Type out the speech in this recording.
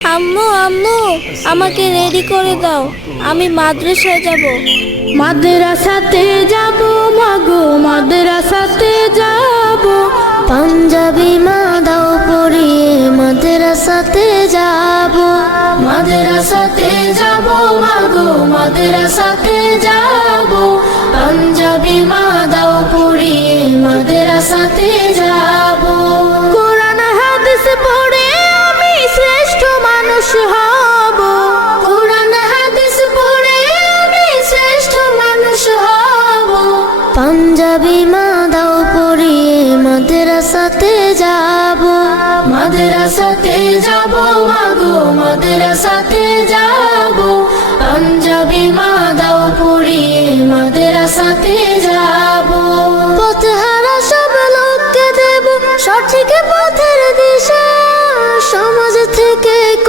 আম্মু আম্মু আমাকে রেডি করে দাও, আমি মাদ্রাসায় যাব। মাদ্রাসাতে যাব মাগো, মাদ্রাসাতে যাব। পাঞ্জাবি মা দাও পরিয়ে মাদ্রাসাতে যাব। মাদ্রাসাতে যাব মাগো, মাদ্রাসাতে যাব। পাঞ্জাবি মা দাও পরিয়ে মাদ্রাসাতে যাব। কোরআন হাদিস পড়ে আমি শ্রেষ্ঠ মানুষ হব। কোরআন হাদিস পড়ে আমি শ্রেষ্ঠ মানুষ হব। পাঞ্জাবি মা দাও পরিয়ে মাদ্রাসাতে যাব। মাদ্রাসাতে যাব মাগো, মাদ্রাসাতে যাব। পাঞ্জাবি মা দাও পড়িয়ে মাদ্রাসাতে যাব।